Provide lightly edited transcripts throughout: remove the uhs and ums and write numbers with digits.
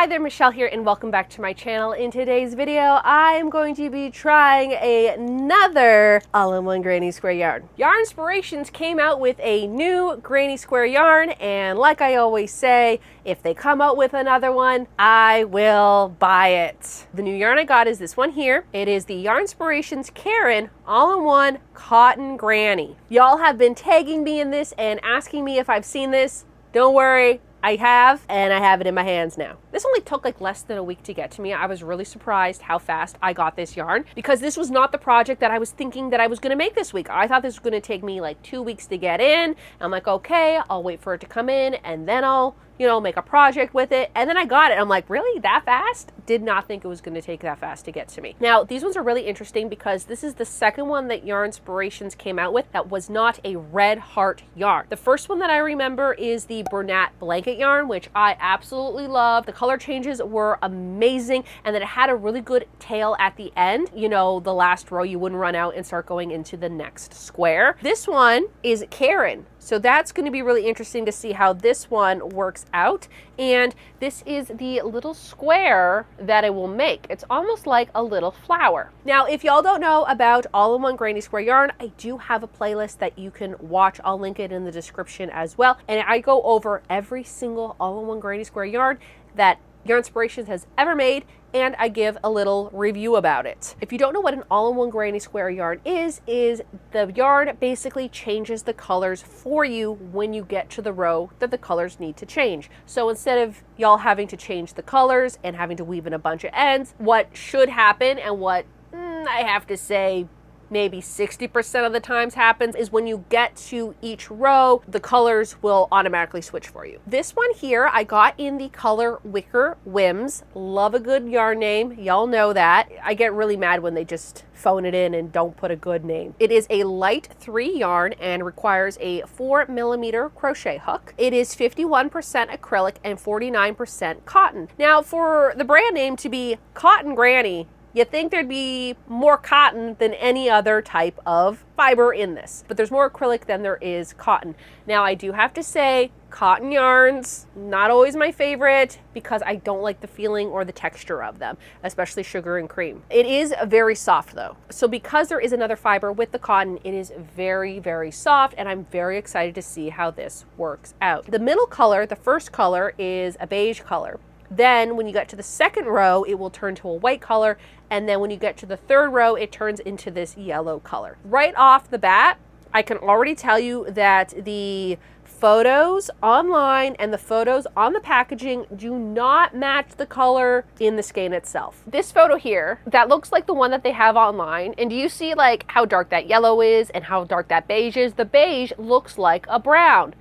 Hi there, Michelle here, and welcome back to my channel. In today's video, I am going to be trying another all-in-one granny square yarn. Yarnspirations came out with a new granny square yarn, and like I always say, if they come out with another one, I will buy it. The new yarn I got is this one here. It is the Yarnspirations Caron all-in-one cotton granny. Y'all have been tagging me in this and asking me if I've seen this. Don't worry. I have, and I have it in my hands now. This only took like less than a week to get to me. I was really surprised how fast I got this yarn because this was not the project that I was thinking that I was going to make this week. I thought this was going to take me like 2 weeks to get in. I'm like, okay, I'll wait for it to come in and then I'll, make a project with it. And then I got it. I'm like, really? That fast? Did not think it was going to take that fast to get to me. Now, these ones are really interesting because this is the second one that Yarnspirations came out with that was not a red heart yarn. The first one that I remember is the Bernat blanket yarn, which I absolutely love. The color changes were amazing, and then it had a really good tail at the end. The last row, you wouldn't run out and start going into the next square. This one is Caron. So that's going to be really interesting to see how this one works out. And this is the little square that it will make. It's almost like a little flower. Now, if y'all don't know about all-in-one granny square yarn, I do have a playlist that you can watch. I'll link it in the description as well. And I go over every single all-in-one granny square yarn that Yarnspirations has ever made, and I give a little review about it. If you don't know what an all-in-one granny square yarn is the yarn basically changes the colors for you when you get to the row that the colors need to change. So instead of y'all having to change the colors and having to weave in a bunch of ends, what should happen and what I have to say maybe 60% of the times happens is when you get to each row, the colors will automatically switch for you. This one here, I got in the color Wicker Whims. Love a good yarn name. Y'all know that. I get really mad when they just phone it in and don't put a good name. It is a light 3 yarn and requires a 4mm crochet hook. It is 51% acrylic and 49% cotton. Now, for the brand name to be Cotton Granny, you'd think there'd be more cotton than any other type of fiber in this, but there's more acrylic than there is cotton. Now, I do have to say, cotton yarns, not always my favorite because I don't like the feeling or the texture of them, especially sugar and cream. It is very soft though. So because there is another fiber with the cotton, it is very, very soft, and I'm very excited to see how this works out. The middle color, the first color, is a beige color. Then when you get to the second row, it will turn to a white color. And then when you get to the third row, it turns into this yellow color. Right off the bat, I can already tell you that the photos online and the photos on the packaging do not match the color in the skein itself. This photo here, that looks like the one that they have online. And do you see like how dark that yellow is and how dark that beige is? The beige looks like a brown.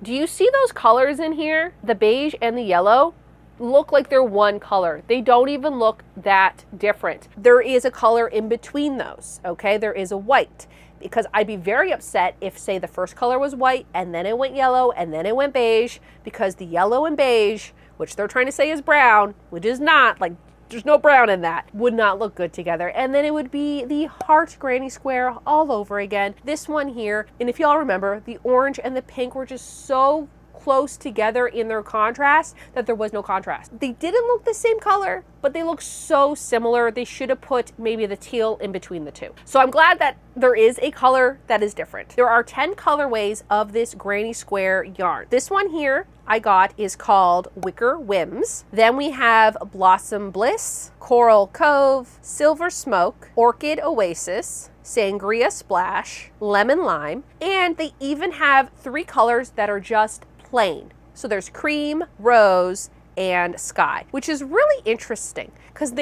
Do you see those colors in here? The beige and the yellow look like they're one color. They don't even look that different. There is a color in between those, okay? There is a white, because I'd be very upset if, say, the first color was white and then it went yellow and then it went beige, because the yellow and beige, which they're trying to say is brown, which is not, like, there's no brown in that, would not look good together. And then it would be the heart granny square all over again. This one here, and if y'all remember, the orange and the pink were just so close together in their contrast that there was no contrast. They didn't look the same color, but they look so similar. They should have put maybe the teal in between the two. So I'm glad that there is a color that is different. There are 10 colorways of this granny square yarn. This one here I got is called Wicker Whims. Then we have Blossom Bliss, Coral Cove, Silver Smoke, Orchid Oasis, Sangria Splash, Lemon Lime, and they even have 3 colors that are just plain. So there's cream, rose, and sky, which is really interesting because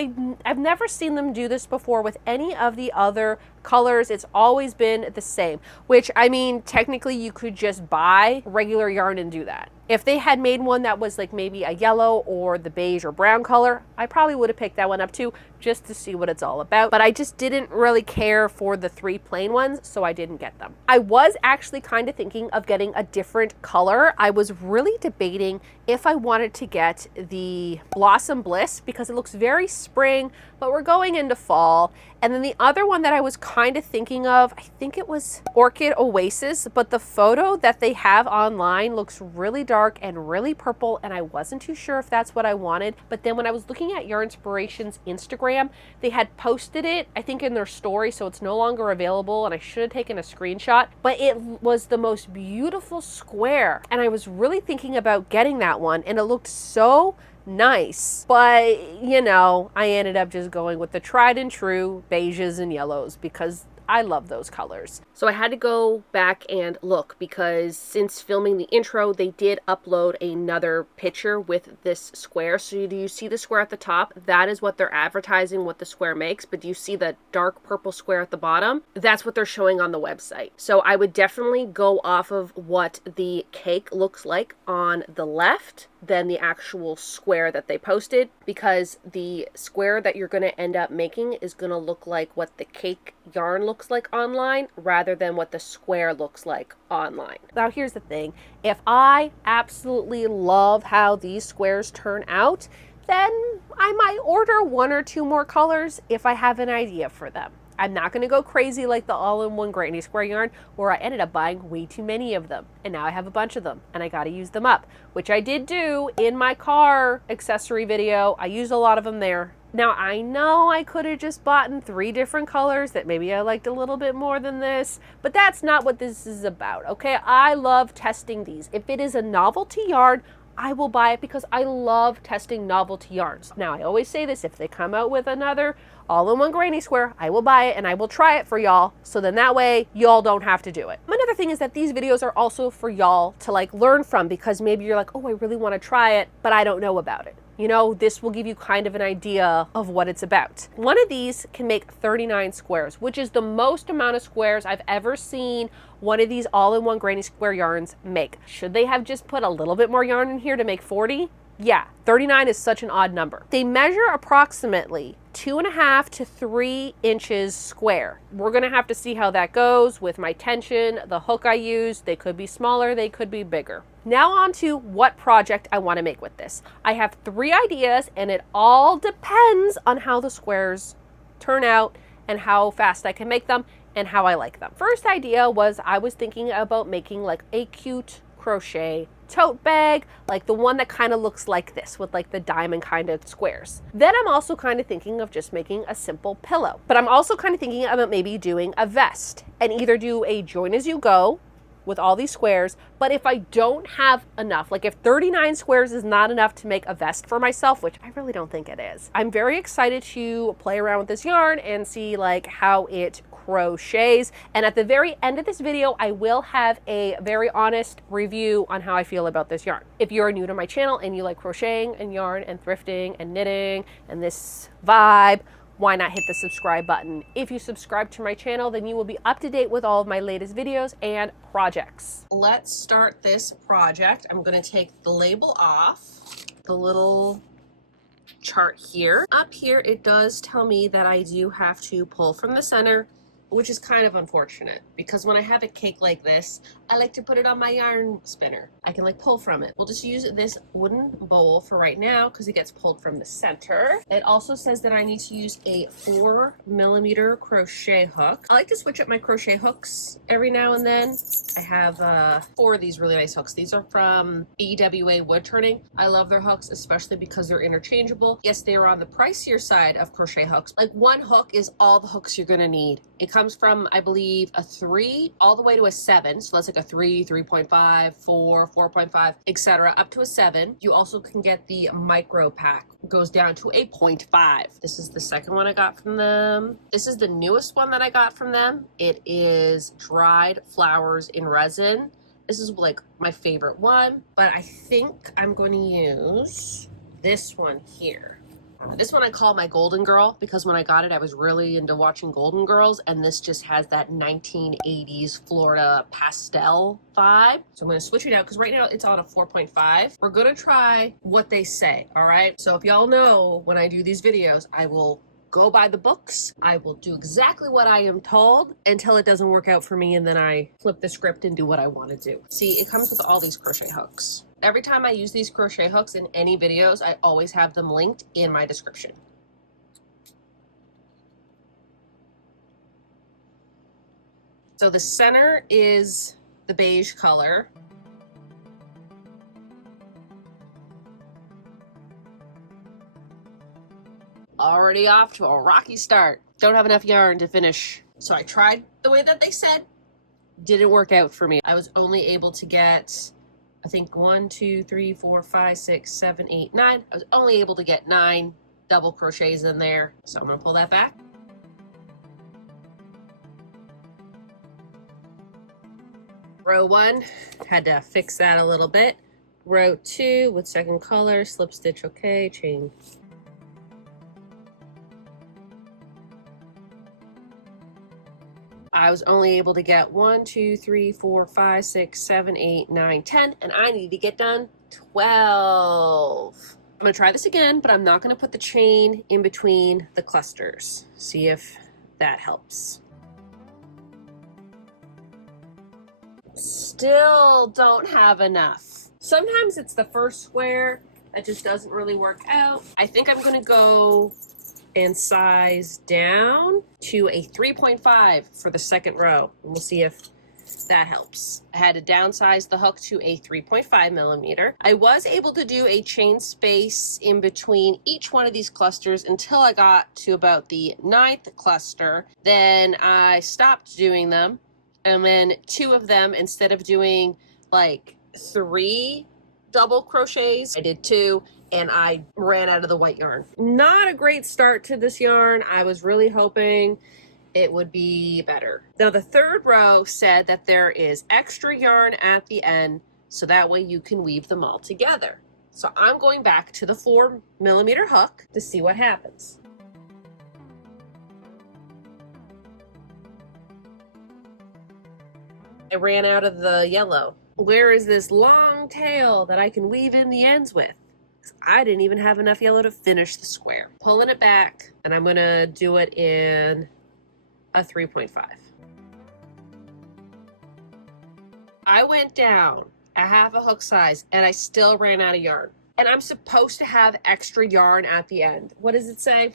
I've never seen them do this before with any of the other colors. It's always been the same, which, I mean, technically you could just buy regular yarn and do that. If they had made one that was like maybe a yellow or the beige or brown color, I probably would have picked that one up too, just to see what it's all about. But I just didn't really care for the 3 plain ones, so I didn't get them. I was actually kind of thinking of getting a different color. I was really debating if I wanted to get the Blossom Bliss because it looks very spring, but we're going into fall. And then the other one that I was kind of thinking of, I think it was Orchid Oasis, but the photo that they have online looks really dark dark and really purple, and I wasn't too sure if that's what I wanted. But then when I was looking at Yarnspiration's Instagram, they had posted it, I think in their story, so it's no longer available, and I should have taken a screenshot, but it was the most beautiful square. And I was really thinking about getting that one, and it looked so nice. But, you know, I ended up just going with the tried and true beiges and yellows because I love those colors. So I had to go back and look because since filming the intro, they did upload another picture with this square. So do you see the square at the top? That is what they're advertising what the square makes. But do you see the dark purple square at the bottom? That's what they're showing on the website. So I would definitely go off of what the cake looks like on the left than the actual square that they posted, because the square that you're going to end up making is going to look like what the cake yarn looks like online rather than what the square looks like online. Now here's the thing, if I absolutely love how these squares turn out, then I might order 1 or 2 more colors if I have an idea for them. I'm not going to go crazy like the all-in-one granny square yarn where I ended up buying way too many of them. And now I have a bunch of them and I got to use them up, which I did do in my car accessory video. I used a lot of them there. Now I know I could have just bought in 3 different colors that maybe I liked a little bit more than this, but that's not what this is about, okay? I love testing these. If it is a novelty yarn, I will buy it because I love testing novelty yarns. Now, I always say this, if they come out with another all-in-one granny square, I will buy it and I will try it for y'all. So then that way, y'all don't have to do it. Another thing is that these videos are also for y'all to like learn from, because maybe you're like, oh, I really want to try it, but I don't know about it. You know, this will give you kind of an idea of what it's about. One of these can make 39 squares, which is the most amount of squares I've ever seen one of these all-in-one granny square yarns make. Should they have just put a little bit more yarn in here to make 40? Yeah, 39 is such an odd number. They measure approximately 2.5 to 3 inches square. We're gonna have to see how that goes with my tension, the hook I use. They could be smaller, they could be bigger. Now on to what project I want to make with this. I have 3 ideas and it all depends on how the squares turn out and how fast I can make them and how I like them. First idea was I was thinking about making like a cute crochet tote bag, like the one that kind of looks like this with like the diamond kind of squares. Then I'm also kind of thinking of just making a simple pillow, but I'm also kind of thinking about maybe doing a vest and either do a join as you go with all these squares. But if I don't have enough, like if 39 squares is not enough to make a vest for myself, which I really don't think it is, I'm very excited to play around with this yarn and see like how it crochets. And at the very end of this video, I will have a very honest review on how I feel about this yarn. If you're new to my channel and you like crocheting and yarn and thrifting and knitting and this vibe, why not hit the subscribe button? If you subscribe to my channel, then you will be up to date with all of my latest videos and projects. Let's start this project. I'm going to take the label off, the little chart here. Up here, it does tell me that I do have to pull from the center, which is kind of unfortunate because when I have a cake like this, I like to put it on my yarn spinner. I can like pull from it. We'll just use this wooden bowl for right now because it gets pulled from the center. It also says that I need to use a 4mm crochet hook. I like to switch up my crochet hooks every now and then. I have 4 of these really nice hooks. These are from BWA Woodturning. I love their hooks, especially because they're interchangeable. Yes, they are on the pricier side of crochet hooks. Like 1 hook is all the hooks you're gonna need. It comes from, I believe, a 3 all the way to a 7. So that's like a 3, 3.5, 4, 4.5, etc. up to a 7. You also can get the micro pack. It goes down to a 0.5. This is the second one I got from them. This is the newest one that I got from them. It is dried flowers in resin. This is like my favorite one, but I think I'm going to use this one here. This one I call my Golden Girl because when I got it, I was really into watching Golden Girls, and this just has that 1980s Florida pastel vibe. So I'm going to switch it out because right now it's on a 4.5. We're going to try what they say, all right? So if y'all know, when I do these videos, I will go by the books. I will do exactly what I am told until it doesn't work out for me, and then I flip the script and do what I want to do. See, it comes with all these crochet hooks. Every time I use these crochet hooks in any videos, I always have them linked in my description. So the center is the beige color. Already off to a rocky start. Don't have enough yarn to finish. So I tried the way that they said. Didn't work out for me. I was only able to get, I think 1, 2, 3, 4, 5, 6, 7, 8, 9. I was only able to get 9 double crochets in there. So I'm gonna pull that back. Row 1, had to fix that a little bit. Row 2 with second color, slip stitch okay, chain. I was only able to get 1, 2, 3, 4, 5, 6, 7, 8, 9, 10, and I need to get done 12. I'm gonna try this again, but I'm not gonna put the chain in between the clusters. See if that helps. Still don't have enough. Sometimes it's the first square that just doesn't really work out. I think I'm gonna go and size down to a 3.5 for the second row. And we'll see if that helps. I had to downsize the hook to a 3.5 millimeter. I was able to do a chain space in between each one of these clusters until I got to about the 9th cluster. Then I stopped doing them. And then 2 of them, instead of doing like 3 double crochets, I did 2, and I ran out of the white yarn. Not a great start to this yarn. I was really hoping it would be better. Now the third row said that there is extra yarn at the end, so that way you can weave them all together. So I'm going back to the 4 millimeter hook to see what happens. I ran out of the yellow. Where is this long tail that I can weave in the ends with? I didn't even have enough yellow to finish the square. Pulling it back, and I'm gonna do it in a 3.5. I went down a half a hook size and I still ran out of yarn. And I'm supposed to have extra yarn at the end. What does it say?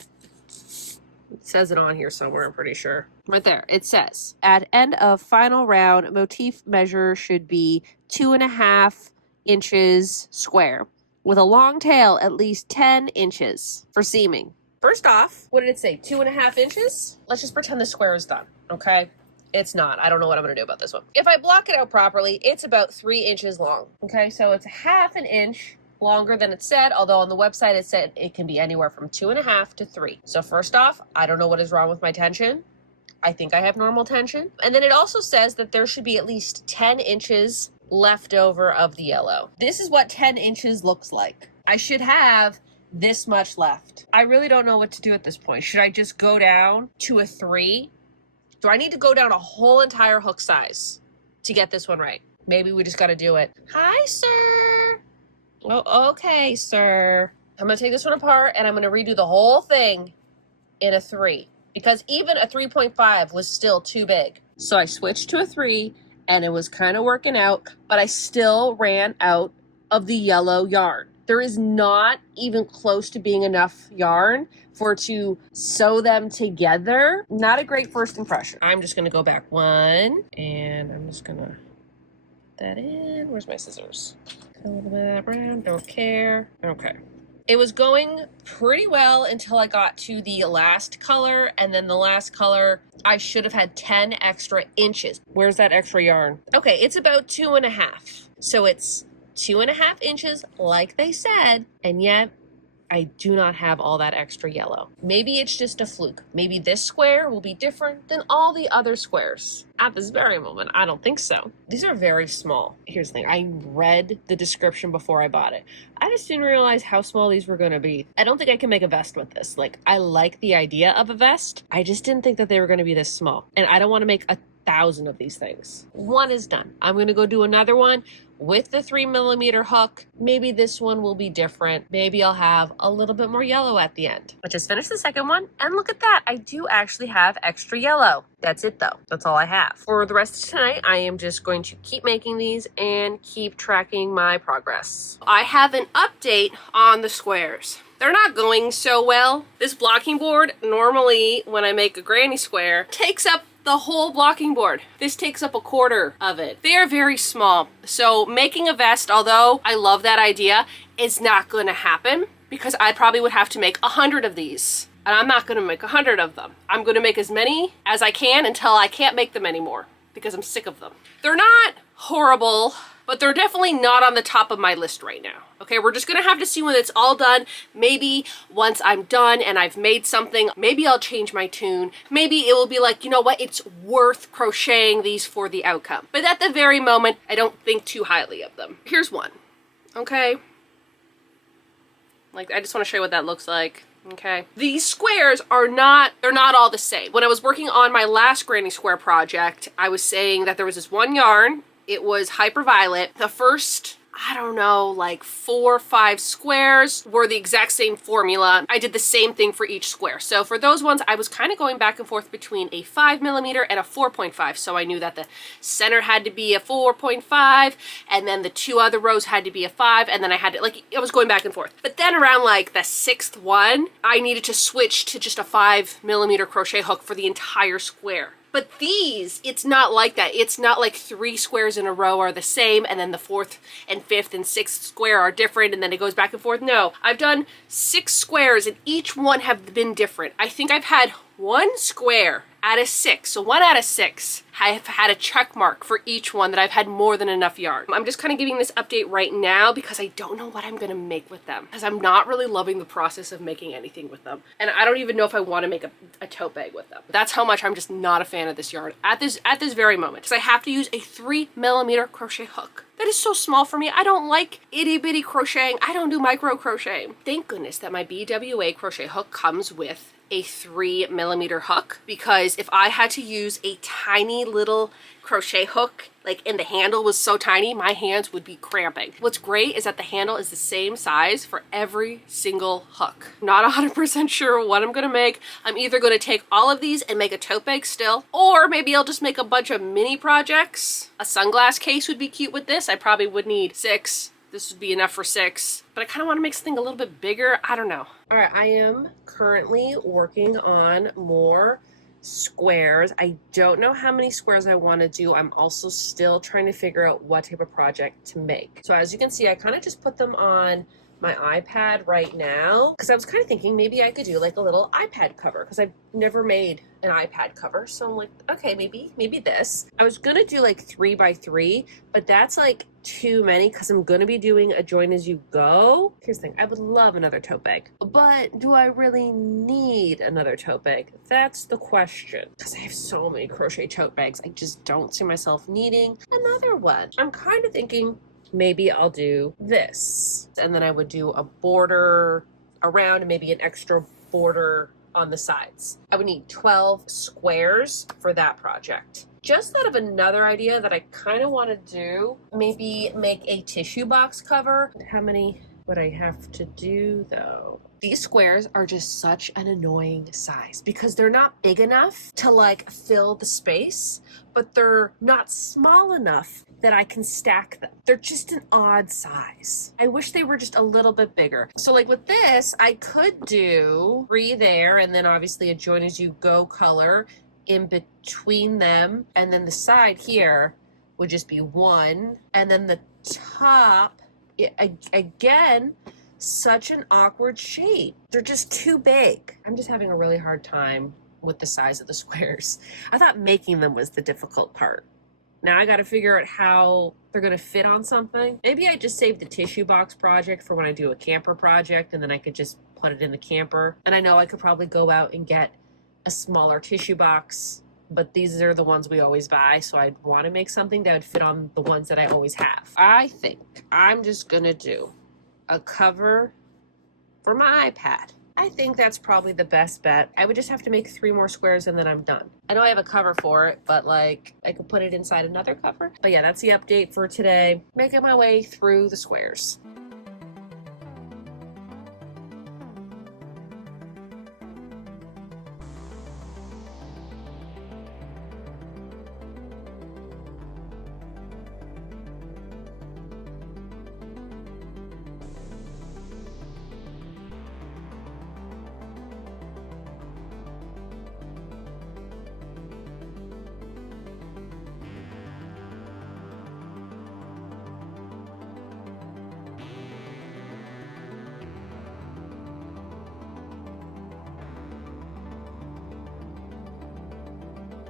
It says it on here somewhere, I'm pretty sure. Right there, it says, at end of final round, motif measure should be 2.5 inches square, with a long tail at least 10 inches for seaming. First off, what did it say, 2.5 inches? Let's just pretend the square is done, okay? It's not. I don't know what I'm gonna do about this one. If I block it out properly, it's about 3 inches long, okay? So it's 1/2 inch longer than it said, although on the website it said it can be anywhere from 2.5 to 3. So first off, I don't know what is wrong with my tension. I think I have normal tension. And then it also says that there should be at least 10 inches left over of the yellow. This is what 10 inches looks like. I should have this much left. I really don't know what to do at this point. Should I just go down to a 3? Do I need to go down a whole entire hook size to get this one right? Maybe we just gotta do it. Hi, sir. Oh, okay, sir. I'm gonna take this one apart and I'm gonna redo the whole thing in a 3, because even a 3.5 was still too big. So I switched to a 3 and it was kind of working out, but I still ran out of the yellow yarn. There is not even close to being enough yarn for it to sew them together. Not a great first impression. I'm just gonna go back 1 and I'm just gonna put that in. Where's my scissors? A little bit of that brown, don't care. Okay. It was going pretty well until I got to the last color, and then the last color, I should have had 10 extra inches. Where's that extra yarn? Okay, it's about 2.5. So it's 2.5 inches like they said, and yet I do not have all that extra yellow. Maybe it's just a fluke. Maybe this square will be different than all the other squares. At this very moment, I don't think so. These are very small. Here's the thing, I read the description before I bought it. I just didn't realize how small these were gonna be. I don't think I can make a vest with this. Like, I like the idea of a vest. I just didn't think that they were gonna be this small. And I don't wanna make 1,000 of these things. One is done. I'm gonna go do another one with the 3 millimeter hook. Maybe this one will be different. Maybe I'll have a little bit more yellow at the end. I just finished the second one, and look at that. I do actually have extra yellow. That's it though. That's all I have. For the rest of tonight, I am just going to keep making these and keep tracking my progress. I have an update on the squares. They're not going so well. This blocking board, normally when I make a granny square, takes up the whole blocking board. This takes up 1/4 of it. They are very small. So making a vest, although I love that idea, is not gonna happen because I probably would have to make 100 of these and I'm not gonna make 100 of them. I'm gonna make as many as I can until I can't make them anymore because I'm sick of them. They're not horrible, but they're definitely not on the top of my list right now. Okay, we're just gonna have to see when it's all done. Maybe once I'm done and I've made something, maybe I'll change my tune. Maybe it will be like, you know what, it's worth crocheting these for the outcome. But at the very moment, I don't think too highly of them. Here's one, okay? Like, I just wanna show you what that looks like. Okay. These squares are they're not all the same. When I was working on my last granny square project, I was saying that there was this one yarn. It was Hyperviolet. The first, I don't know, like 4 or 5 squares were the exact same formula. I did the same thing for each square. So for those ones, I was kind of going back and forth between a 5mm and a 4.5. So I knew that the center had to be a 4.5, and then the 2 other rows had to be a 5, and then I had to, like, I was going back and forth. But then around like the 6th one, I needed to switch to just a 5mm crochet hook for the entire square. But these, it's not like that. It's not like 3 squares in a row are the same and then the 4th and 5th and 6th square are different and then it goes back and forth. No, I've done 6 squares and each one have been different. I think I've had 1 square out of 6. So 1 out of 6 I've had a check mark for each one that I've had more than enough yarn. I'm just kind of giving this update right now because I don't know what I'm going to make with them, because I'm not really loving the process of making anything with them. And I don't even know if I want to make a tote bag with them. That's how much I'm just not a fan of this yarn at this very moment, because I have to use a 3mm crochet hook. That is so small for me. I don't like itty bitty crocheting. I don't do micro crocheting. Thank goodness that my BWA crochet hook comes with a 3mm hook, because if I had to use a tiny little crochet hook, like, and the handle was so tiny, my hands would be cramping. What's great is that the handle is the same size for every single hook. Not 100% sure what I'm gonna make. I'm either gonna take all of these and make a tote bag still, or maybe I'll just make a bunch of mini projects. A sunglass case would be cute with this. I probably would need 6. This would be enough for 6, but I kind of want to make something a little bit bigger. I don't know. All right, I am currently working on more squares. I don't know how many squares I want to do. I'm also still trying to figure out what type of project to make. So as you can see, I kind of just put them on my iPad right now, because I was kind of thinking maybe I could do like a little iPad cover, because I've never made an iPad cover. So I'm like, okay, maybe this. I was gonna do like 3x3, but that's like too many, because I'm gonna be doing a join as you go. Here's the thing, I would love another tote bag, but do I really need another tote bag? That's the question, because I have so many crochet tote bags. I just don't see myself needing another one. I'm kind of thinking maybe I'll do this, and then I would do a border around and maybe an extra border on the sides. I would need 12 squares for that project. Just thought of another idea that I kind of want to do. Maybe make a tissue box cover. How many would I have to do though? These squares are just such an annoying size because they're not big enough to like fill the space, but they're not small enough that I can stack them. They're just an odd size. I wish they were just a little bit bigger. So like with this, I could do 3 there, and then obviously a join as you go color in between them. And then the side here would just be 1. And then the top, again, such an awkward shape. They're just too big. I'm just having a really hard time with the size of the squares. I thought making them was the difficult part. Now I got to figure out how they're going to fit on something. Maybe I just save the tissue box project for when I do a camper project, and then I could just put it in the camper. And I know I could probably go out and get a smaller tissue box, but these are the ones we always buy, so I'd want to make something that would fit on the ones that I always have. I think I'm just going to do a cover for my iPad. I think that's probably the best bet. I would just have to make 3 more squares and then I'm done. I know I have a cover for it, but like I could put it inside another cover. But yeah, that's the update for today. Making my way through the squares.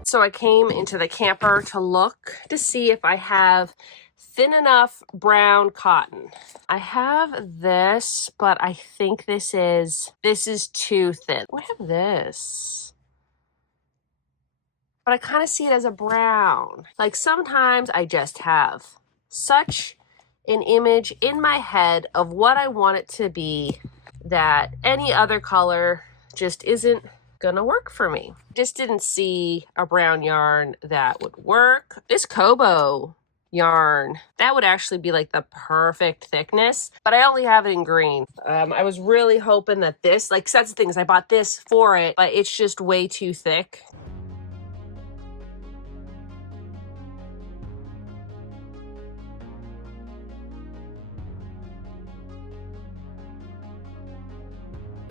So I came into the camper to look to see if I have thin enough brown cotton. I have this, but I think this is too thin. I have this, but I kind of see it as a brown. Like sometimes I just have such an image in my head of what I want it to be that any other color just isn't gonna work for me. Just didn't see a brown yarn that would work. This Kobo yarn, that would actually be like the perfect thickness, but I only have it in green. I was really hoping that this, like, that's the thing, is I bought this for it, but it's just way too thick.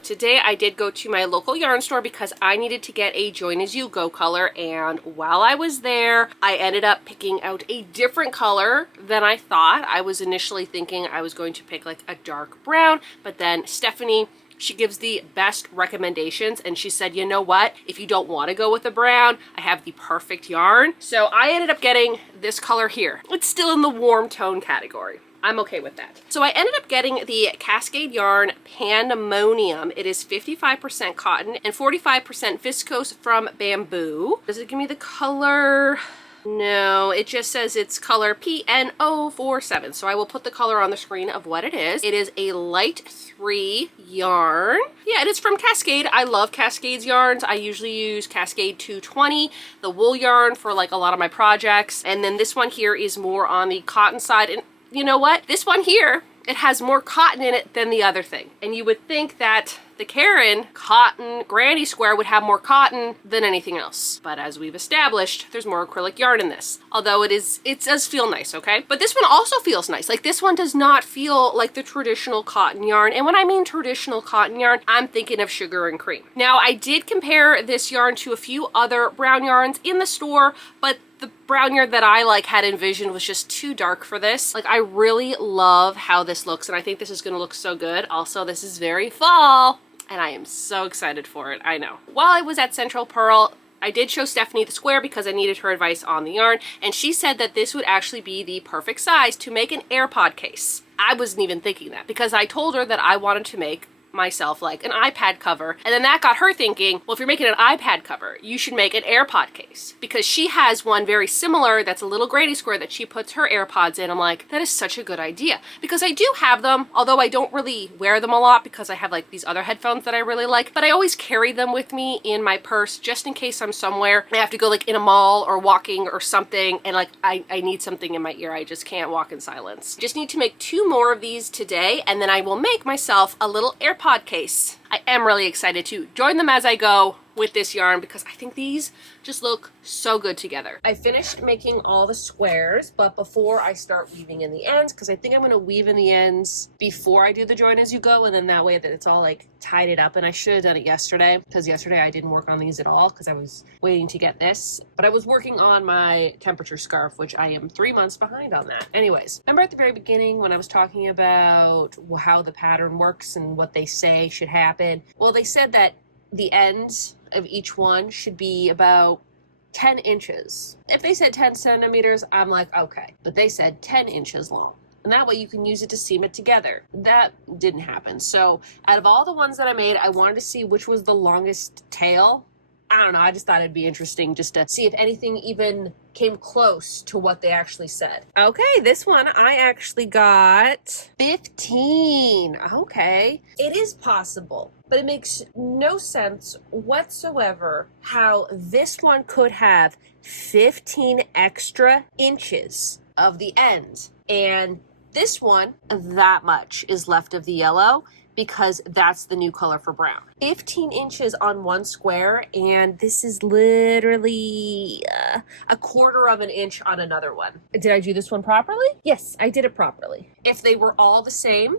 Today I did go to my local yarn store because I needed to get a Join As You Go color, and while I was there I ended up picking out a different color than I thought. I was initially thinking I was going to pick like a dark brown, but then Stephanie, she gives the best recommendations and she said, you know what, if you don't want to go with a brown, I have the perfect yarn. So I ended up getting this color here. It's still in the warm tone category. I'm okay with that. So I ended up getting the Cascade yarn Pandamonium. It is 55% cotton and 45% viscose from bamboo. Does it give me the color? No, it just says it's color PNO47. So I will put the color on the screen of what it is. It is a light 3 yarn. Yeah, it is from Cascade. I love Cascade's yarns. I usually use Cascade 220, the wool yarn, for like a lot of my projects. And then this one here is more on the cotton side. And you know what? This one here, it has more cotton in it than the other thing. And you would think that the Caron cotton granny square would have more cotton than anything else. But as we've established, there's more acrylic yarn in this. Although it does feel nice, okay? But this one also feels nice. Like this one does not feel like the traditional cotton yarn. And when I mean traditional cotton yarn, I'm thinking of sugar and cream. Now, I did compare this yarn to a few other brown yarns in the store, but the brown yarn that I had envisioned was just too dark for this. Like, I really love how this looks, and I think this is gonna look so good. Also, this is very fall, and I am so excited for it, I know. While I was at Central Pearl, I did show Stephanie the square because I needed her advice on the yarn, and she said that this would actually be the perfect size to make an AirPod case. I wasn't even thinking that because I told her that I wanted to make myself like an iPad cover, and then that got her thinking, well, if you're making an iPad cover, you should make an AirPod case, because she has one very similar that's a little granny square that she puts her AirPods in. I'm like, that is such a good idea, because I do have them, although I don't really wear them a lot because I have like these other headphones that I really like, but I always carry them with me in my purse just in case I'm somewhere I have to go like in a mall or walking or something, and like I need something in my ear. I just can't walk in silence. Just need to make 2 more of these today, and then I will make myself a little AirPod case. I am really excited to join them as I go with this yarn because I think these just look so good together. I finished making all the squares, but before I start weaving in the ends, because I think I'm going to weave in the ends before I do the join as you go, and then that way that it's all like tied it up. And I should have done it yesterday, because yesterday I didn't work on these at all because I was waiting to get this, but I was working on my temperature scarf, which I am 3 months behind on that. Anyways, remember at the very beginning when I was talking about how the pattern works and what they say should happen? Well, they said that the ends of each one should be about 10 inches. If they said 10 centimeters, I'm like, okay. But they said 10 inches long. And that way you can use it to seam it together. That didn't happen. So out of all the ones that I made, I wanted to see which was the longest tail. I don't know, I just thought it'd be interesting just to see if anything even came close to what they actually said. Okay, this one I actually got 15. Okay, it is possible, but it makes no sense whatsoever how this one could have 15 extra inches of the end, and this one, that much is left of the yellow, because that's the new color for brown. 15 inches on one square, and this is literally a 1/4 of an inch on another one. Did I do this one properly? Yes, I did it properly. If they were all the same,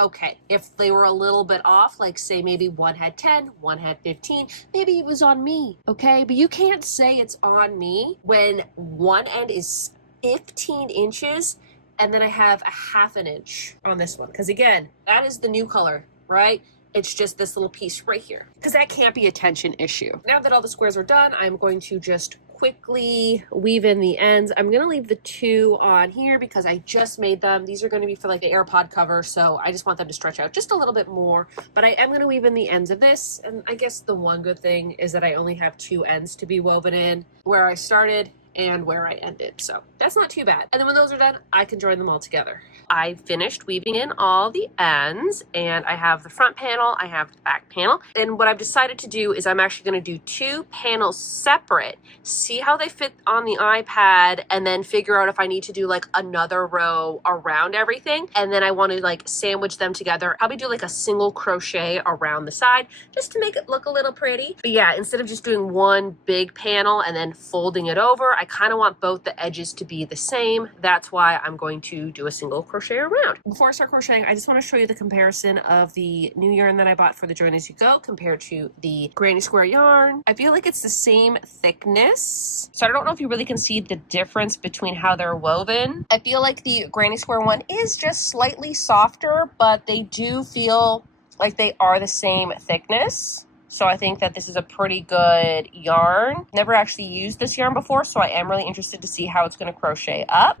okay. If they were a little bit off, like say maybe one had 10, one had 15, maybe it was on me, okay? But you can't say it's on me when one end is 15 inches and then I have a 1/2 inch on this one. Because again, that is the new color, right? It's just this little piece right here, because that can't be a tension issue. Now that all the squares are done, I'm going to just quickly weave in the ends. I'm gonna leave the 2 on here because I just made them. These are gonna be for like the AirPod cover, so I just want them to stretch out just a little bit more, but I am gonna weave in the ends of this. And I guess the one good thing is that I only have 2 ends to be woven in, where I started and where I ended. So that's not too bad. And then when those are done, I can join them all together. I finished weaving in all the ends, and I have the front panel, I have the back panel. And what I've decided to do is I'm actually going to do 2 panels separate, see how they fit on the iPad, and then figure out if I need to do like another row around everything. And then I want to like sandwich them together. Probably do like a single crochet around the side just to make it look a little pretty. But yeah, instead of just doing one big panel and then folding it over, I kind of want both the edges to be the same. That's why I'm going to do a single crochet around. Before I start crocheting, I just want to show you the comparison of the new yarn that I bought for the Join As You Go compared to the granny square yarn. I feel like it's the same thickness, so I don't know if you really can see the difference between how they're woven. I feel like the granny square one is just slightly softer, but they do feel like they are the same thickness. So I think that this is a pretty good yarn. Never actually used this yarn before, so I am really interested to see how it's going to crochet up.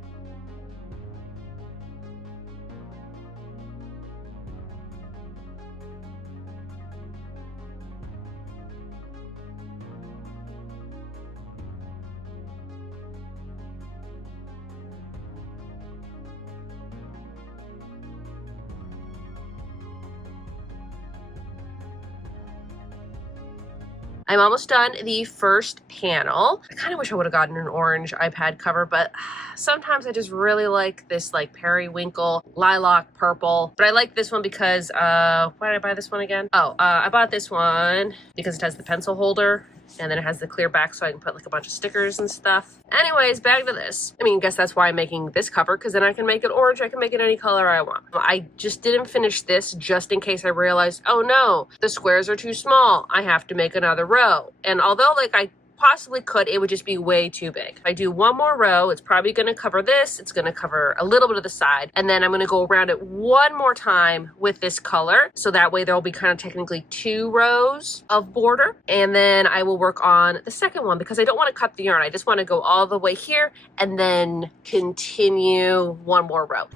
I'm almost done the first panel. I kind of wish I would have gotten an orange iPad cover, but sometimes I just really like this like periwinkle, lilac purple. But I like this one because, why did I buy this one again? Oh, I bought this one because it has the pencil holder. And then it has the clear back so I can put like a bunch of stickers and stuff. Anyways, back to this. I mean, I guess that's why I'm making this cover, because then I can make it orange. I can make it any color I want. I just didn't finish this just in case I realized, oh no, the squares are too small. I have to make another row. And although like I possibly could, it would just be way too big. If I do one more row, it's probably going to cover this. It's going to cover a little bit of the side. And then I'm going to go around it one more time with this color. So that way there'll be kind of technically 2 rows of border. And then I will work on the second one because I don't want to cut the yarn. I just want to go all the way here and then continue one more row.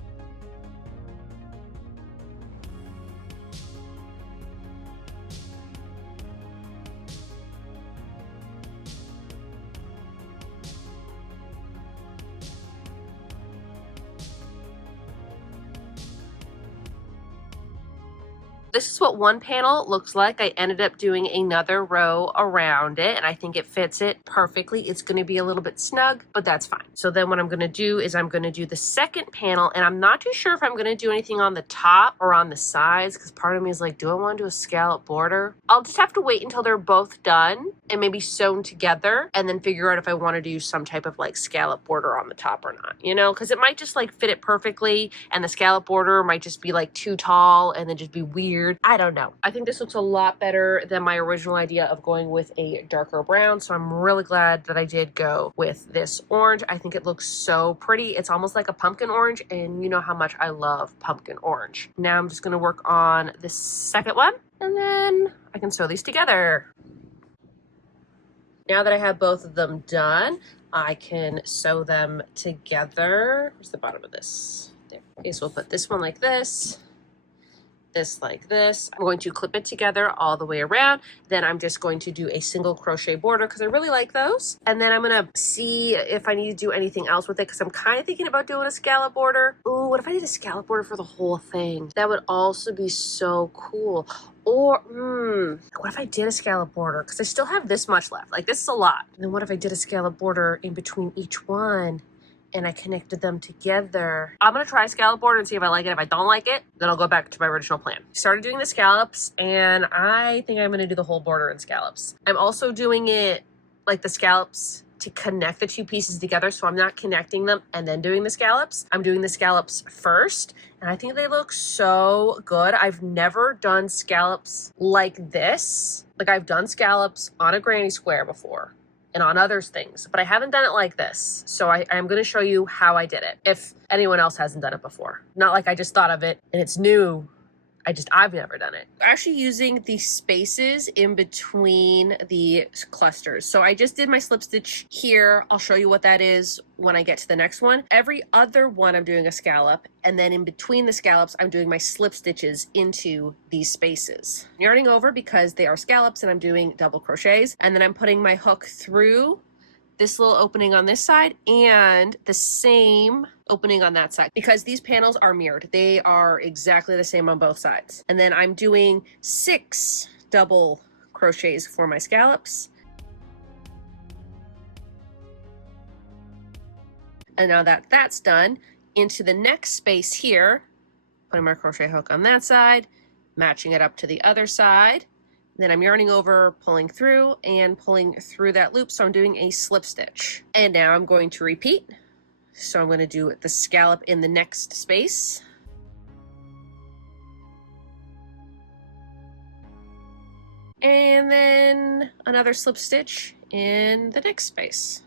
This is what one panel looks like. I ended up doing another row around it, and I think it fits it perfectly. It's going to be a little bit snug, but that's fine. So then what I'm going to do is I'm going to do the second panel, and I'm not too sure if I'm going to do anything on the top or on the sides, because part of me is like, do I want to do a scallop border? I'll just have to wait until they're both done and maybe sewn together, and then figure out if I want to do some type of like scallop border on the top or not, you know, because it might just like fit it perfectly, and the scallop border might just be like too tall and then just be weird. I don't know. I think this looks a lot better than my original idea of going with a darker brown. So I'm really glad that I did go with this orange. I think it looks so pretty. It's almost like a pumpkin orange, and you know how much I love pumpkin orange. Now I'm just going to work on the second one, and then I can sew these together. Now that I have both of them done, I can sew them together. Where's the bottom of this? There. Okay, so we'll put this one like this like this. I'm going to clip it together all the way around. Then I'm just going to do a single crochet border because I really like those. And then I'm going to see if I need to do anything else with it, because I'm kind of thinking about doing a scallop border. Ooh, what if I did a scallop border for the whole thing? That would also be so cool. Or, what if I did a scallop border? Because I still have this much left. Like, this is a lot. And then what if I did a scallop border in between each one? And I connected them together. I'm gonna try a scallop border and see if I like it. If I don't like it, then I'll go back to my original plan. Started doing the scallops, and I think I'm gonna do the whole border in scallops. I'm also doing it like the scallops to connect the 2 pieces together, so I'm not connecting them and then doing the scallops. I'm doing the scallops first, and I think they look so good. I've never done scallops like this. Like, I've done scallops on a granny square before and on other things, but I haven't done it like this. So I'm going to show you how I did it, if anyone else hasn't done it before. Not like I just thought of it and it's new. I've never done it. Actually using the spaces in between the clusters. So I just did my slip stitch here. I'll show you what that is when I get to the next one. Every other one I'm doing a scallop, and then in between the scallops I'm doing my slip stitches into these spaces. I'm yarning over because they are scallops and I'm doing double crochets, and then I'm putting my hook through this little opening on this side and the same opening on that side, because these panels are mirrored. They are exactly the same on both sides. And then I'm doing 6 double crochets for my scallops. And now that that's done, into the next space here, putting my crochet hook on that side, matching it up to the other side. Then I'm yarning over, pulling through, and pulling through that loop. So I'm doing a slip stitch. And now I'm going to repeat. So I'm going to do the scallop in the next space. And then another slip stitch in the next space.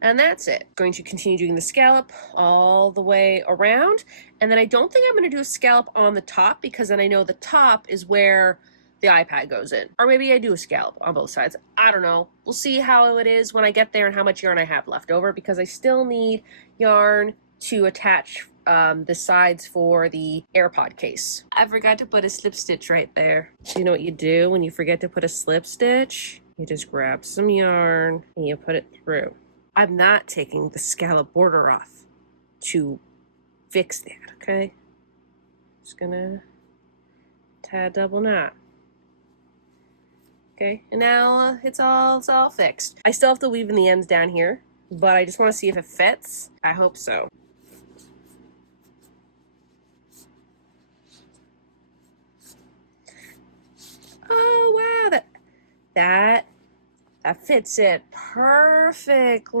And that's it. Going to continue doing the scallop all the way around. And then I don't think I'm going to do a scallop on the top, because then I know the top is where the iPad goes in. Or maybe I do a scallop on both sides. I don't know. We'll see how it is when I get there and how much yarn I have left over, because I still need yarn to attach the sides for the AirPod case. I forgot to put a slip stitch right there. You know what you do when you forget to put a slip stitch? You just grab some yarn and you put it through. I'm not taking the scallop border off to fix that, okay? Just gonna tie a double knot. Okay, and now it's all fixed. I still have to weave in the ends down here, but I just want to see if it fits. I hope so. Oh wow, that fits it perfectly.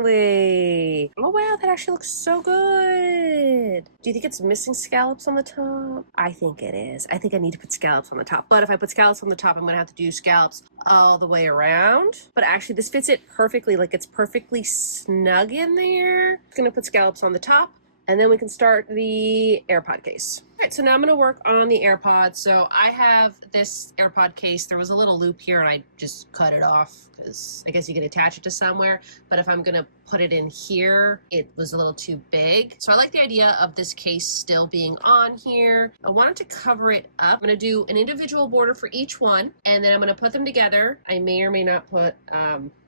Oh wow, that actually looks so good. Do you think it's missing scallops on the top? I think it is. I think I need to put scallops on the top. But if I put scallops on the top, I'm gonna have to do scallops all the way around. But actually this fits it perfectly. Like, it's perfectly snug in there. I'm gonna put scallops on the top, and then we can start the AirPod case. All right, so now I'm gonna work on the AirPod. So I have this AirPod case. There was a little loop here and I just cut it off because I guess you can attach it to somewhere. But if I'm gonna put it in here, it was a little too big. So I like the idea of this case still being on here. I wanted to cover it up. I'm gonna do an individual border for each one, and then I'm gonna put them together. I may or may not put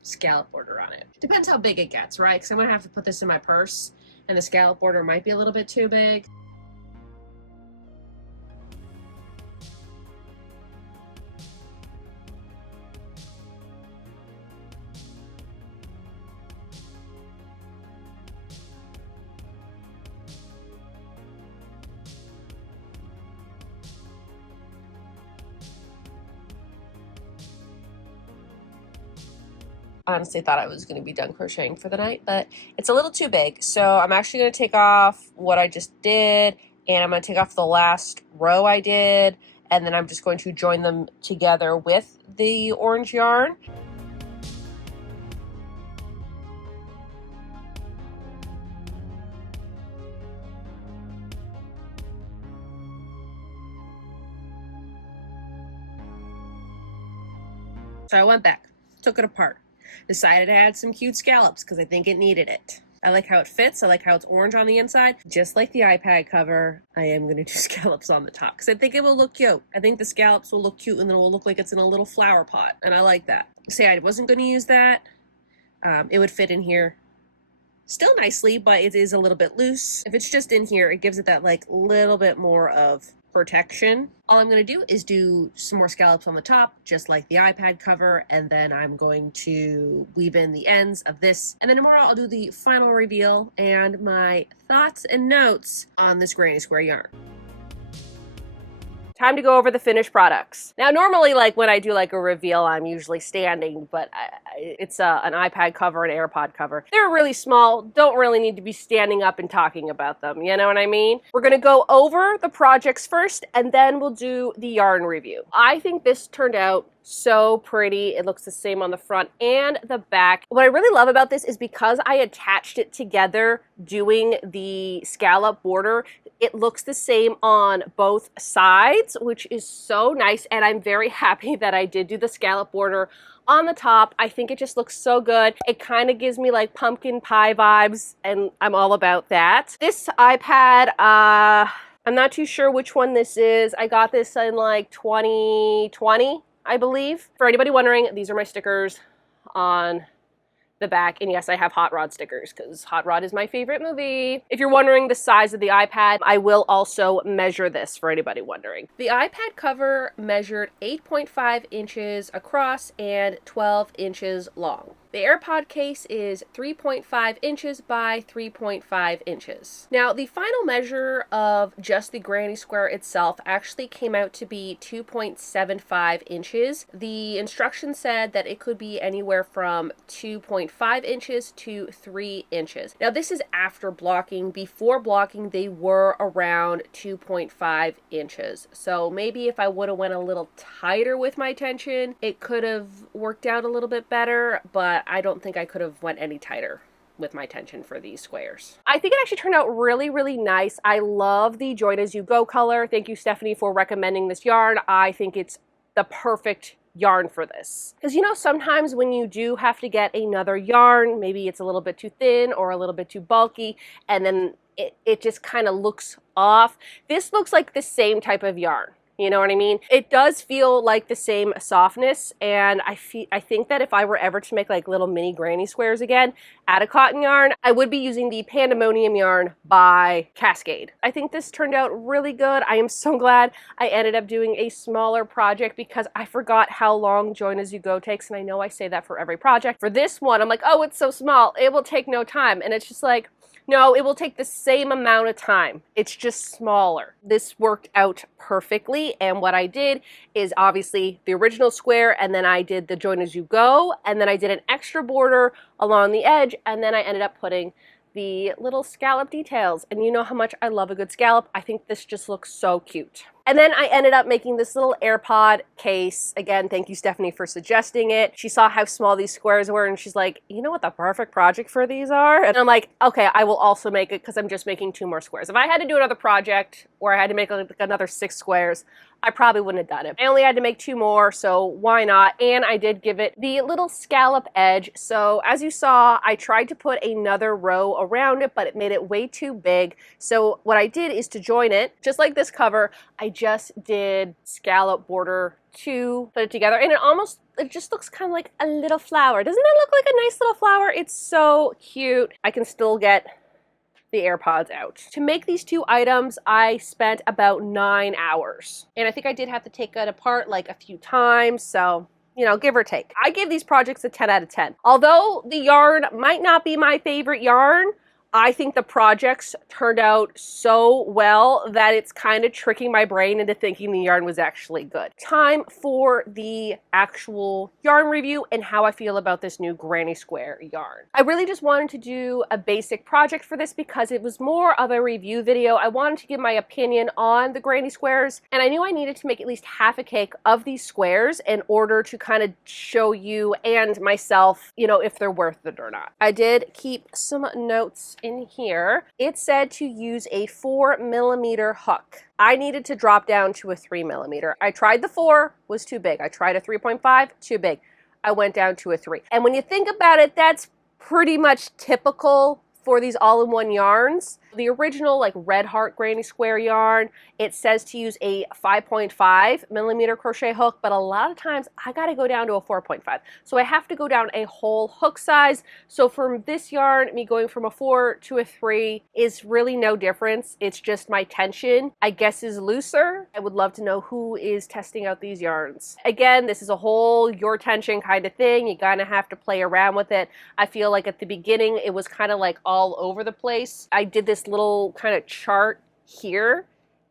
scallop border on it. Depends how big it gets, right? Because I'm gonna have to put this in my purse, and the scallop border might be a little bit too big. I honestly thought I was going to be done crocheting for the night, but it's a little too big. So I'm actually going to take off what I just did, and I'm going to take off the last row I did, and then I'm just going to join them together with the orange yarn. So I went back, took it apart. Decided to add some cute scallops because I think it needed it. I like how it fits. I like how it's orange on the inside. Just like the iPad cover, I am going to do scallops on the top because I think it will look cute. I think the scallops will look cute and then it will look like it's in a little flower pot. And I like that. See, I wasn't going to use that. It would fit in here still nicely, but it is a little bit loose. If it's just in here, it gives it that like little bit more of protection. All I'm going to do is do some more scallops on the top, just like the iPad cover, and then I'm going to weave in the ends of this. And then tomorrow I'll do the final reveal and my thoughts and notes on this granny square yarn. Time to go over the finished products. Now, normally, like when I do like a reveal, I'm usually standing, but it's an iPad cover, an AirPod cover. They're really small, don't really need to be standing up and talking about them, you know what I mean? We're gonna go over the projects first, and then we'll do the yarn review. I think this turned out So pretty. It looks the same on the front and the back. What I really love about this is because I attached it together doing the scallop border, it looks the same on both sides, which is so nice. And I'm very happy that I did do the scallop border on the top. I think it just looks so good. It kind of gives me like pumpkin pie vibes, and I'm all about that. This iPad, I'm not too sure which one this is. I got this in like 2020. I believe. For anybody wondering, these are my stickers on the back. And yes, I have Hot Rod stickers because Hot Rod is my favorite movie. If you're wondering the size of the iPad, I will also measure this for anybody wondering. The iPad cover measured 8.5 inches across and 12 inches long. The AirPod case is 3.5 inches by 3.5 inches. Now, the final measure of just the granny square itself actually came out to be 2.75 inches. The instructions said that it could be anywhere from 2.5 inches to 3 inches. Now, this is after blocking. Before blocking, they were around 2.5 inches. So maybe if I would have went a little tighter with my tension, it could have worked out a little bit better, but I don't think I could have went any tighter with my tension for these squares. I think it actually turned out really, really nice. I love the Join As You Go color. Thank you, Stephanie, for recommending this yarn. I think it's the perfect yarn for this. Because you know, sometimes when you do have to get another yarn, maybe it's a little bit too thin or a little bit too bulky, and then it just kind of looks off. This looks like the same type of yarn. You know what I mean? It does feel like the same softness, and I think that if I were ever to make like little mini granny squares again out of cotton yarn, I would be using the Pandamonium yarn by Cascade. I think this turned out really good. I am so glad I ended up doing a smaller project because I forgot how long Join As You Go takes, and I know I say that for every project. For this one, I'm like, oh, it's so small, it will take no time, and it's just like, no, it will take the same amount of time. It's just smaller. This worked out perfectly, and what I did is obviously the original square, and then I did the Join As You Go, and then I did an extra border along the edge, and then I ended up putting the little scallop details. And you know how much I love a good scallop. I think this just looks so cute. And then I ended up making this little AirPod case. Again, thank you, Stephanie, for suggesting it. She saw how small these squares were, and she's like, you know what the perfect project for these are? And I'm like, okay, I will also make it because I'm just making 2 more squares. If I had to do another project or I had to make like another 6 squares, I probably wouldn't have done it. I only had to make 2 more, so why not? And I did give it the little scallop edge. So as you saw, I tried to put another row around it, but it made it way too big. So what I did is to join it, just like this cover, I just did scallop border to put it together, and it just looks kind of like a little flower. Doesn't that look like a nice little flower? It's so cute. I can still get the AirPods out. To make these 2 items, I spent about 9 hours. And I think I did have to take it apart like a few times, so you know, give or take. I give these projects a 10 out of 10. Although the yarn might not be my favorite yarn, I think the projects turned out so well that it's kind of tricking my brain into thinking the yarn was actually good. Time for the actual yarn review and how I feel about this new granny square yarn. I really just wanted to do a basic project for this because it was more of a review video. I wanted to give my opinion on the granny squares, and I knew I needed to make at least half a cake of these squares in order to kind of show you and myself, you know, if they're worth it or not. I did keep some notes in here. It said to use a 4mm hook. I needed to drop down to a 3mm. I tried the 4, was too big. I tried a 3.5, too big. I went down to a 3. And when you think about it, that's pretty much typical for these all-in-one yarns. The original like Red Heart granny square yarn, it says to use a 5.5mm crochet hook, but a lot of times I gotta go down to a 4.5. So I have to go down a whole hook size. So from this yarn, me going from a 4 to a 3 is really no difference. It's just my tension, I guess, is looser. I would love to know who is testing out these yarns. Again, this is a whole your tension kind of thing. You kind of have to play around with it. I feel like at the beginning, it was kind of like all over the place. I did this little kind of chart here,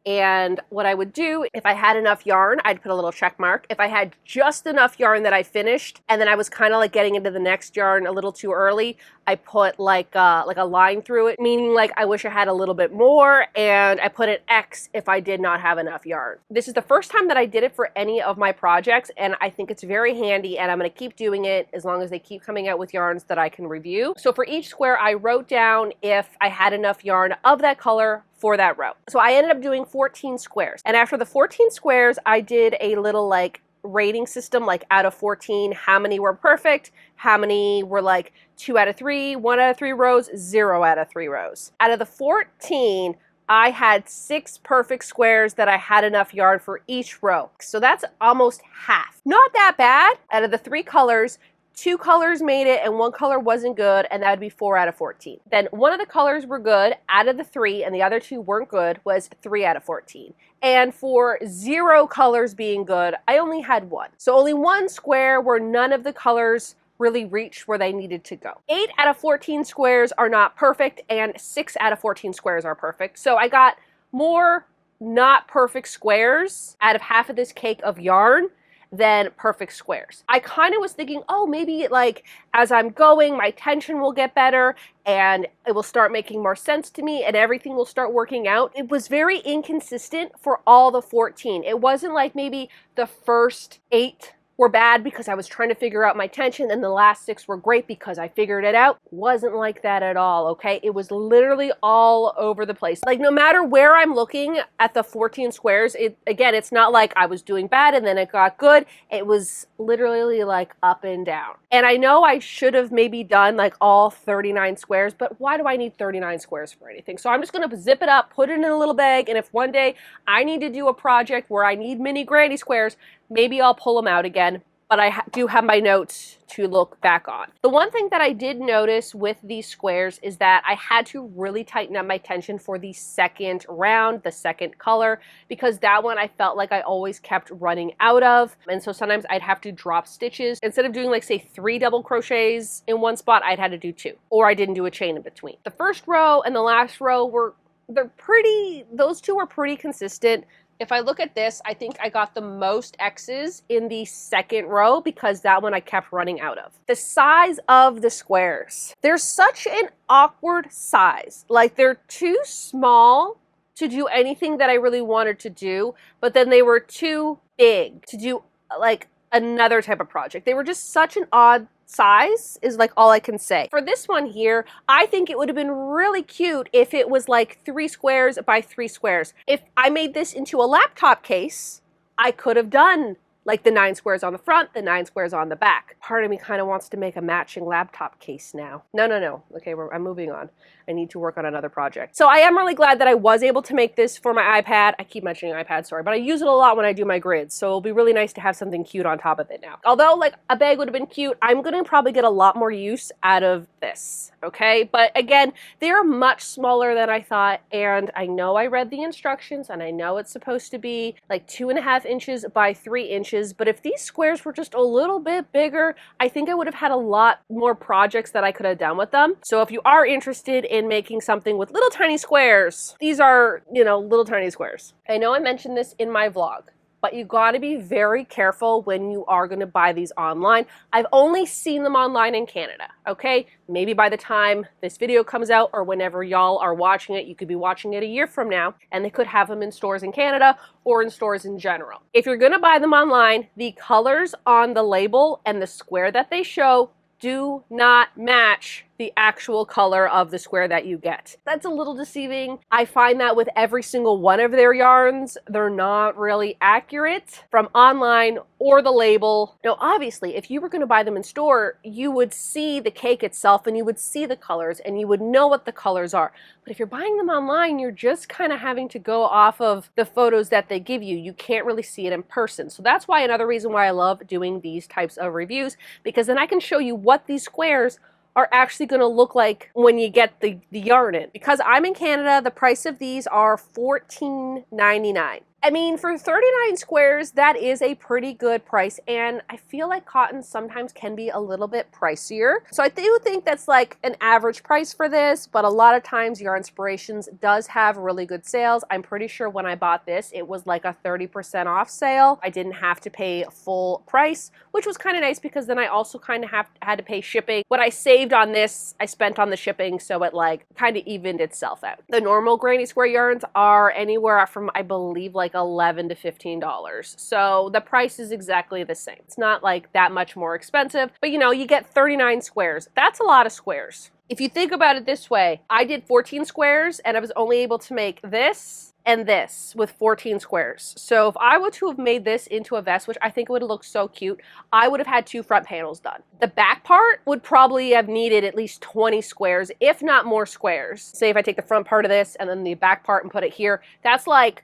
And what I would do, if I had enough yarn, I'd put a little check mark. If I had just enough yarn that I finished, and then I was kind of like getting into the next yarn a little too early, I put like a line through it, meaning like I wish I had a little bit more, and I put an X if I did not have enough yarn. This is the first time that I did it for any of my projects, and I think it's very handy, and I'm going to keep doing it as long as they keep coming out with yarns that I can review. So for each square, I wrote down if I had enough yarn of that color for that row. So I ended up doing 14 squares. And after the 14 squares, I did a little like rating system, like out of 14, how many were perfect, how many were like 2 out of 3, 1 out of 3 rows, 0 out of 3 rows. Out of the 14, I had 6 perfect squares that I had enough yarn for each row. So that's almost half. Not that bad. Out of the 3 colors, 2 colors made it and 1 color wasn't good, and that would be 4 out of 14. Then 1 of the colors were good out of the 3, and the other 2 weren't good, was 3 out of 14. And for 0 colors being good, I only had 1. So only 1 square where none of the colors really reached where they needed to go. 8 out of 14 squares are not perfect, and 6 out of 14 squares are perfect. So I got more not perfect squares out of half of this cake of yarn than perfect squares. I kind of was thinking, oh, maybe like as I'm going, my tension will get better and it will start making more sense to me and everything will start working out. It was very inconsistent for all the 14. It wasn't like maybe the first 8 were bad because I was trying to figure out my tension and the last 6 were great because I figured it out. Wasn't like that at all, okay? It was literally all over the place. Like no matter where I'm looking at the 14 squares, again, it's not like I was doing bad and then it got good. It was literally like up and down. And I know I should have maybe done like all 39 squares, but why do I need 39 squares for anything? So I'm just gonna zip it up, put it in a little bag, and if one day I need to do a project where I need mini granny squares, maybe I'll pull them out again, but I do have my notes to look back on. The one thing that I did notice with these squares is that I had to really tighten up my tension for the second round, the second color, because that one I felt like I always kept running out of. And so sometimes I'd have to drop stitches. Instead of doing like say 3 double crochets in one spot, I'd had to do 2, or I didn't do a chain in between. The first row and the last row those 2 were pretty consistent. If I look at this, I think I got the most X's in the second row because that one I kept running out of. The size of the squares. They're such an awkward size. Like they're too small to do anything that I really wanted to do, but then they were too big to do like another type of project. They were just such an odd size is like all I can say. For this one here, I think it would have been really cute if it was like 3 squares by 3 squares. If I made this into a laptop case, I could have done like the 9 squares on the front, the 9 squares on the back. Part of me kind of wants to make a matching laptop case now. No. Okay, I'm moving on. I need to work on another project. So I am really glad that I was able to make this for my iPad. I keep mentioning iPad, sorry, but I use it a lot when I do my grids, so it'll be really nice to have something cute on top of it now. Although like a bag would have been cute, I'm gonna probably get a lot more use out of this, okay? But again, they're much smaller than I thought, and I know I read the instructions, and I know it's supposed to be like 2.5 inches by 3 inches, but if these squares were just a little bit bigger, I think I would have had a lot more projects that I could have done with them. So if you are interested in making something with little tiny squares, these are, you know, little tiny squares. I know I mentioned this in my vlog, but you got to be very careful when you are going to buy these online. I've only seen them online in Canada, okay? Maybe by the time this video comes out or whenever y'all are watching it, you could be watching it a year from now, and they could have them in stores in Canada or in stores in general. If you're going to buy them online, the colors on the label and the square that they show do not match the actual color of the square that you get. That's a little deceiving. I find that with every single one of their yarns, they're not really accurate from online or the label. Now, obviously, if you were going to buy them in store, you would see the cake itself and you would see the colors and you would know what the colors are. But if you're buying them online, you're just kind of having to go off of the photos that they give you. You can't really see it in person. So that's why another reason why I love doing these types of reviews, because then I can show you what these squares are actually going to look like when you get the yarn in. Because I'm in Canada, the price of these are $14.99. I mean, for 39 squares, that is a pretty good price, and I feel like cotton sometimes can be a little bit pricier. So I do think that's like an average price for this, but a lot of times Yarn Inspirations does have really good sales. I'm pretty sure when I bought this, it was like a 30% off sale. I didn't have to pay full price, which was kind of nice because then I also kind of had to pay shipping. What I saved on this, I spent on the shipping, so it like kind of evened itself out. The normal granny square yarns are anywhere from, I believe, like $11 to $15. So the price is exactly the same. It's not like that much more expensive, but you know, you get 39 squares. That's a lot of squares. If you think about it this way, I did 14 squares and I was only able to make this and this with 14 squares. So if I were to have made this into a vest, which I think would have looked so cute, I would have had 2 front panels done. The back part would probably have needed at least 20 squares, if not more squares. Say if I take the front part of this and then the back part and put it here, that's like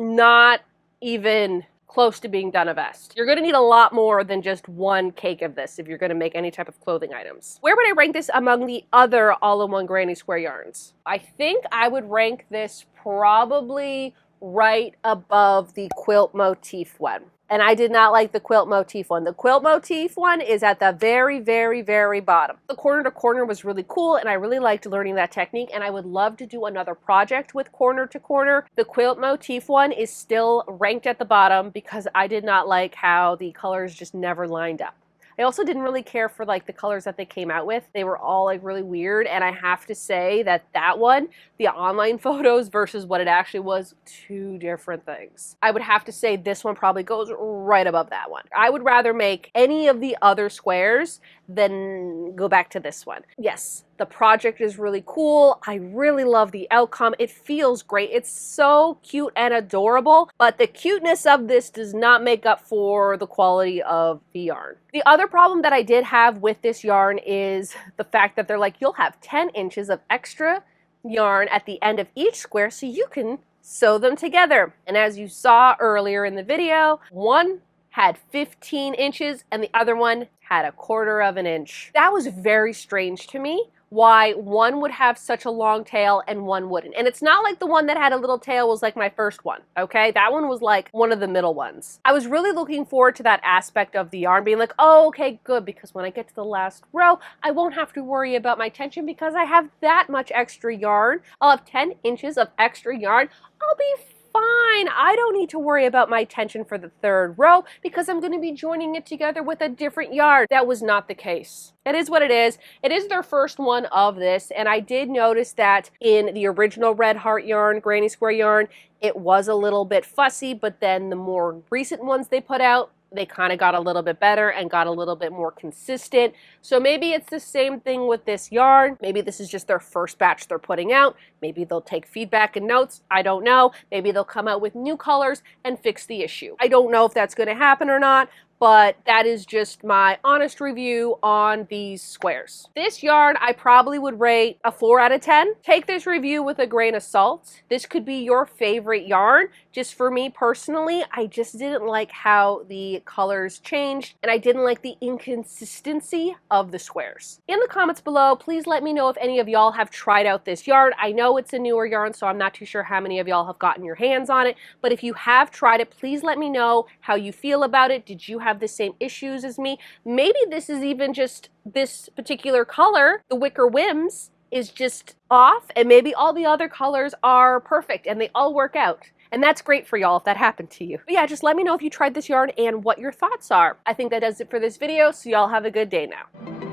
not even close to being done a vest. You're gonna need a lot more than just one cake of this if you're gonna make any type of clothing items. Where would I rank this among the other all-in-one granny square yarns? I think I would rank this probably right above the quilt motif one. And I did not like the quilt motif one. The quilt motif one is at the very, very, very bottom. The corner to corner was really cool, and I really liked learning that technique, and I would love to do another project with corner to corner. The quilt motif one is still ranked at the bottom because I did not like how the colors just never lined up. I also didn't really care for like the colors that they came out with. They were all like really weird, and I have to say that that one, the online photos versus what it actually was, 2 different things. I would have to say this one probably goes right above that one. I would rather make any of the other squares than go back to this one. Yes, the project is really cool. I really love the outcome. It feels great. It's so cute and adorable, but the cuteness of this does not make up for the quality of the yarn. The other problem that I did have with this yarn is the fact that they're like, you'll have 10 inches of extra yarn at the end of each square so you can sew them together. And as you saw earlier in the video, one had 15 inches and the other one had 1/4 of an inch. That was very strange to me, why one would have such a long tail and one wouldn't. And it's not like the one that had a little tail was like my first one, okay? That one was like one of the middle ones. I was really looking forward to that aspect of the yarn being like, oh, okay, good, because when I get to the last row, I won't have to worry about my tension because I have that much extra yarn. I'll have 10 inches of extra yarn. I'll be fine. I don't need to worry about my tension for the 3rd row because I'm going to be joining it together with a different yarn. That was not the case. It is what it is. It is their first one of this, and I did notice that in the original Red Heart yarn, granny square yarn, it was a little bit fussy, but then the more recent ones they put out, they kind of got a little bit better and got a little bit more consistent. So maybe it's the same thing with this yarn. Maybe this is just their first batch they're putting out. Maybe they'll take feedback and notes. I don't know. Maybe they'll come out with new colors and fix the issue. I don't know if that's going to happen or not, but that is just my honest review on these squares. This yarn, I probably would rate a 4 out of 10. Take this review with a grain of salt. This could be your favorite yarn. Just for me personally, I just didn't like how the colors changed, and I didn't like the inconsistency of the squares. In the comments below, please let me know if any of y'all have tried out this yarn. I know it's a newer yarn, so I'm not too sure how many of y'all have gotten your hands on it, but if you have tried it, please let me know how you feel about it. Did you have the same issues as me? Maybe this is even just this particular color, the Wicker Whims, is just off, and maybe all the other colors are perfect and they all work out. And that's great for y'all if that happened to you. But yeah, just let me know if you tried this yarn and what your thoughts are. I think that does it for this video, so y'all have a good day now.